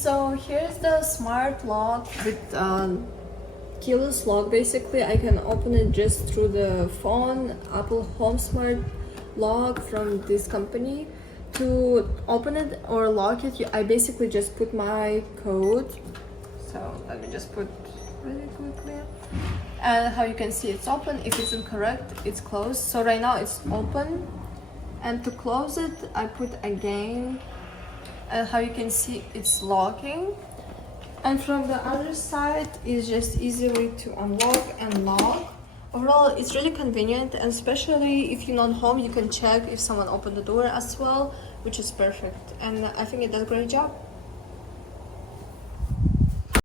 So here's the smart lock with keyless lock. Basically, I can open it just through the phone, Apple Home Smart Lock from this company. To open it or lock it, I basically just put my code. So let me just put really quickly. And how you can see it's open. If it's incorrect, it's closed. So right now it's open. And to close it, I put again. And how you can see it's locking. And from the other side is just easily to unlock and lock. Overall, it's really convenient, and especially if you're not home, you can check if someone opened the door as well, which is perfect. And I think it does a great job.